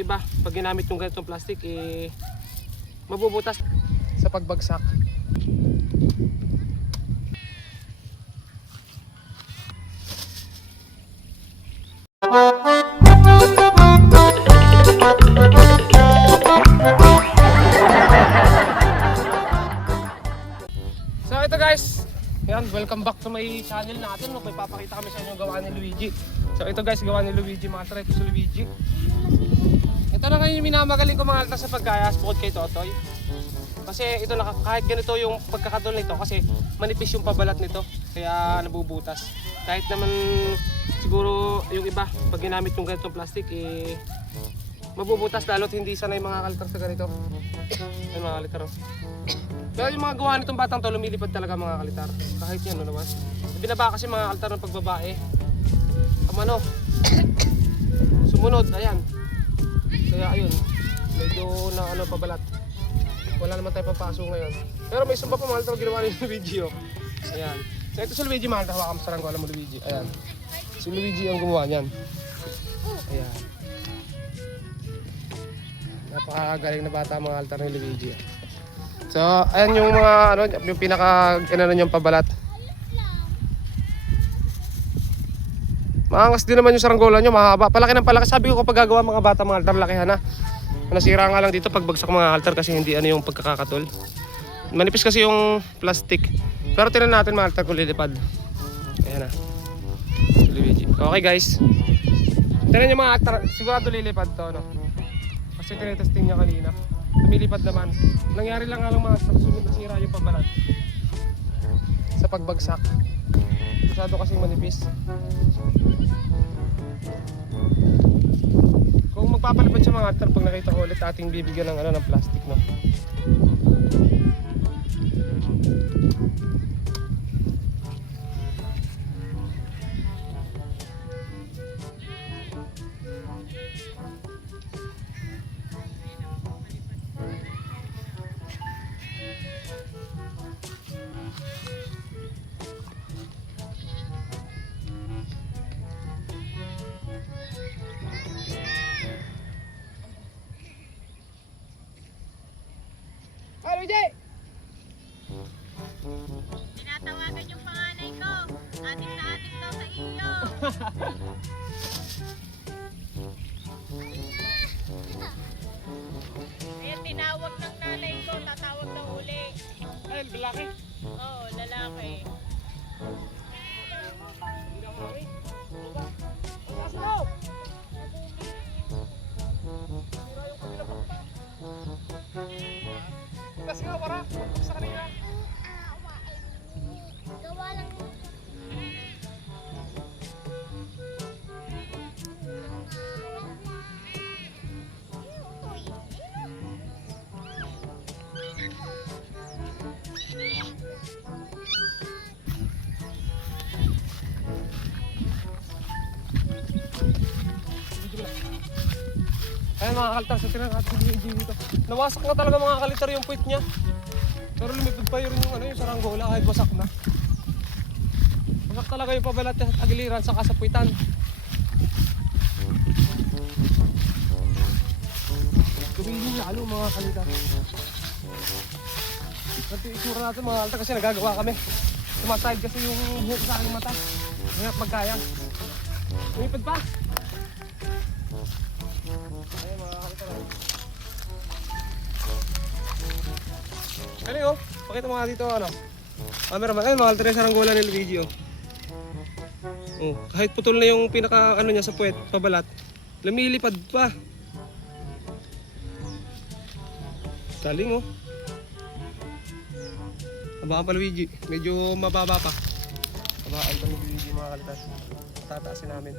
Diba, pag ginamit yung ganitong plastic, mabubutas sa pagbagsak. So ito guys, yan, welcome back to my channel natin. May papakita kami sa inyo gawa ni Luigi. So ito guys, gawa ni Luigi, mga try ko si Luigi. Ito na ngayon yung minamagaling ko mga alta sa pagkayas bukod kay Totoy. Kasi ito kahit ganito yung pagkakatol nito kasi manipis yung pabalat nito. Kaya nabubutas. Kahit naman siguro yung iba pag ginamit yung ganitong plastic mabubutas lalo't hindi sanay mga kalitar sa ganito. Ay mga kalitar. Pero yung mga gawa nitong batang to lumilipad talaga mga kalitar. Kahit yan naman. Binaba kasi mga kalitar ng pagbabae. Sumunod, ayan. Kaya ayun, medyo na pabalat. Wala naman tayo papaso ngayon. Pero may sumpa pa mga kalitar ginawa ni Luigi. Ayan. So ito si Luigi mga kalitar, hawakan mo sarang ko alam mo Luigi. Ayan. Si Luigi ang gumawa niyan. Ayan. Napakagaling na bata mga altar ni Luigi. So, ayan yung mga yung pinaka niyang pabalat. Maangas din naman yung saranggola nyo, mahaba. Palaki ng palaki. Sabi ko kapag gagawa mga bata mga altar, lakihan na. Nasira nga lang dito pagbagsak mga altar kasi hindi yung pagkakatol. Manipis kasi yung plastic. Pero tinan natin mga altar kung lilipad. Ayan na. Luigi. Okay guys. Tinan nyo mga altar, sigurado lilipad to, no? Kasi tinetesting niya kanina. Lumilipad naman. Nangyari lang nga lang mga susunod na sira yung pabalat sa pagbagsak. Masyado kasing manipis. Kung magpapalipad siya mga altar, pag nakita ko ulit ating bibigyan ng plastic, no? Tinatawagan yung panganay ko. Adik na adik daw sa iyo. Ayan, tinawag ng nanay ko. Tatawag na uli. Ay, lalaki. Oo, lalaki. Kasi nga, para sa kanina. Gawa lang. Ayan mga kalitar, sa tinangat si Luigi dito. Nawasak na talaga mga kalitar yung puwit niya. Pero lumipad pa yun yung saranggola kahit wasak na. Wasak talaga yung pabalat sa tagiliran sa kasapuitan. Gumili lalo mga kalitar. Ito yung isura natin mga kalitar kasi nagagawa kami. Sumaside kasi yung buhok sa aking mata. Ngayon magkaya. Lumipad pa. Ayan mga kalitar. Ano yun? Pakita mo nga dito cameraman. Ayun mga kalitar yung saranggola ni Luigi kahit putol na yung pinaka niya sa puwet, pabalat, lumilipad pa. Galing Habaan pa Luigi, medyo mababa pa. Habaan pa Luigi mga kalitar. Tataasin namin.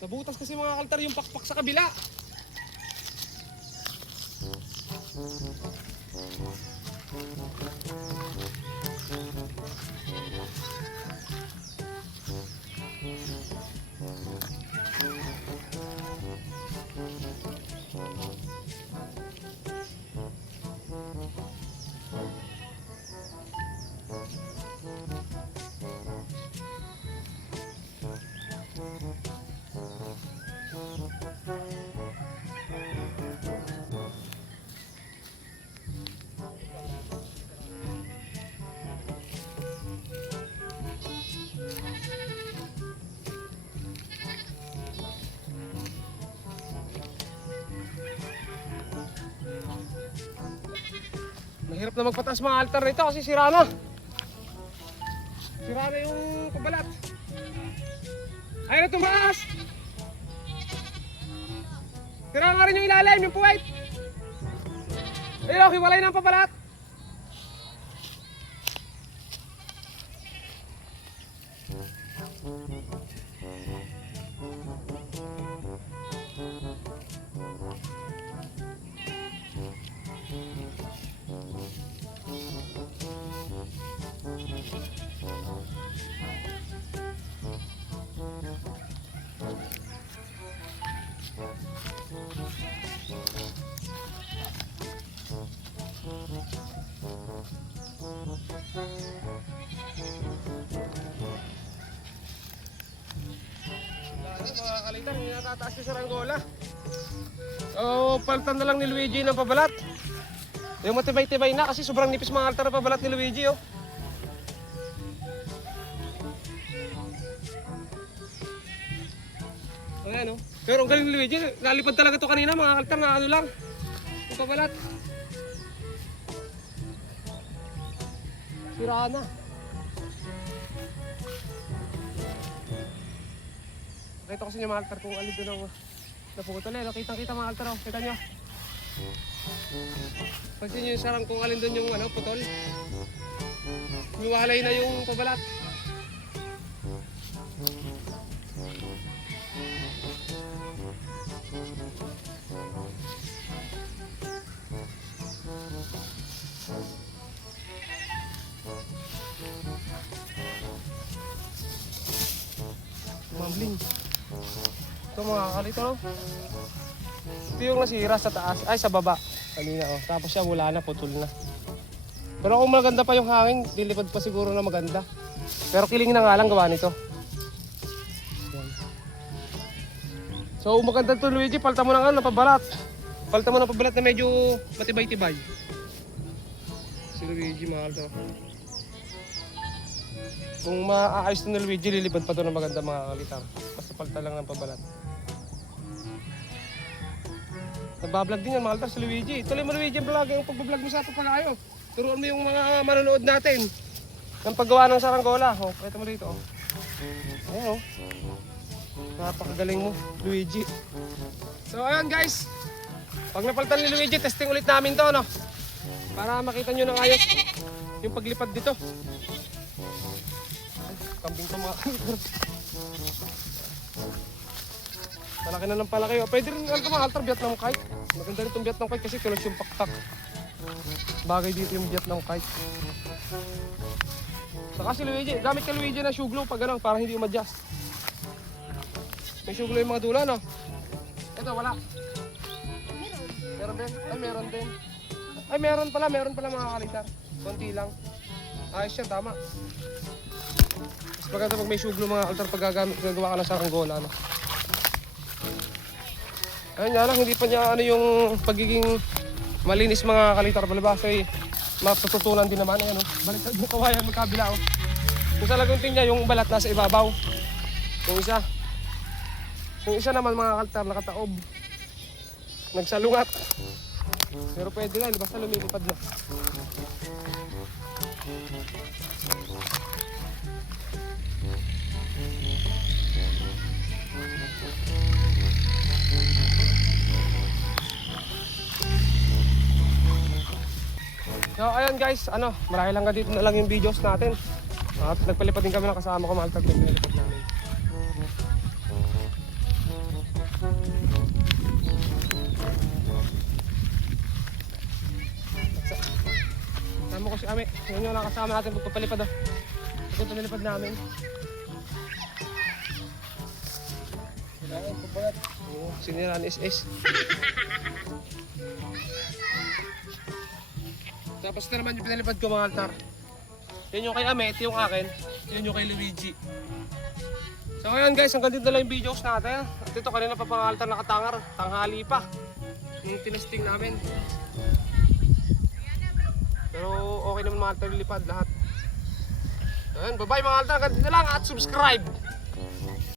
Nabutas kasi mga kalitar yung pakpak sa kabila. Hirap na magpataas mga altar nito kasi sira na. Sira na yung pabalat. Ayaw na tumaas. Sira nga rin yung ilalim, yung puwet. Ayun, okay, walay na ang pabalat. Mga kalitan, hindi natataas yung saranggola. So, palitan na lang ni Luigi ng pabalat. Yung matibay-tibay na kasi sobrang nipis mga altar na pabalat ni Luigi, oh. Ayan, oh. Pero ang galing ni Luigi, nalipad talaga to kanina mga altar na ano lang. Yung pabalat. Sira na. Nakita ko sa inyo mga altar kung alin doon ang naputol eh. Kitang-kita mga altar, oh. Kita nyo. Pansin nyo yung sarang kung alin doon yung putol. Luwalay na yung pabalat. Mambling. Ito mga kalito, no? Ito yung nasira sa taas, ay sa baba kanina, oh. Tapos siya wala na, putol na. Pero kung maganda pa yung hangin, dilipad pa siguro na maganda. Pero kiling na nga lang gawa nito. Yan. So maganda to Luigi, palta mo ng pabalat. Palta mo ng pabalat na medyo matibay-tibay. Si Luigi mahal to. Kung maaayos to ni Luigi, lilipad pa to ng maganda mga kalitar. Basta palta lang ng pabalat. Nagbablog din yan mga altar si Luigi. Tuloy mo Luigi ang vlog, yung pagbablog mo sa ato pag-ayo. Turuan mo yung mga manonood natin ng paggawa ng saranggola. Oh, ito mo dito. Oh. Ayan, oh. Napakagaling mo, Luigi. So ayun guys, pag napalitan ni Luigi, testing ulit namin to, no? Para makita nyo ng ayos yung paglipad dito. Ay, kambing ko mga altar. Palaki na ng palaki. Pwede rin mga altar Vietnam kite. Maganda rin itong Vietnam kite kasi tulad yung paktak. Bagay dito yung Vietnam kite. Saka si Luigi, gamit ka Luigi na shoe glue pag ganun, para hindi umadjust. May shoe glue yung mga dula, no? Ito, wala. Meron din? Ay, meron din. Ay, meron pala mga kalitar. Konti lang. Ayos siya, tama. Mas maganda pag may shoe glue mga altar pag gagawa ka ng saranggola, no? Ayun nga lang, hindi pa niya yung pagiging malinis mga kalitar balaba kasi matututunan din naman. Ayan, baliktad yung kawayan magkabila. Kung sa lagunting niya, yung balat nasa ibabaw. Yung isa naman mga kalitar nakataob. Nagsalungat. Pero pwede na, basta lumilipad na. So ayan guys, marahil lang dito na lang yung videos natin. At nagpalipad din kami ng kasama ko, mahal tagpay pinalipad namin. Kasama ko si Ame, yun yung nakasama natin pagpapalipad. Ito pinalipad namin. Siniraan SS. Tapos na naman yung pinalipad ko mga altar. Yun yung kay Ame, ito yung akin. Yun yung kay Luigi. So ayan guys, hanggang dito na lang yung videos natin. At ito kanina pa mga altar nakatangar. Tanghali pa. Yung tinesting namin. Pero okay naman mga altar lipad lahat. Ayan, bye bye mga altar. Hanggang dito na lang at subscribe.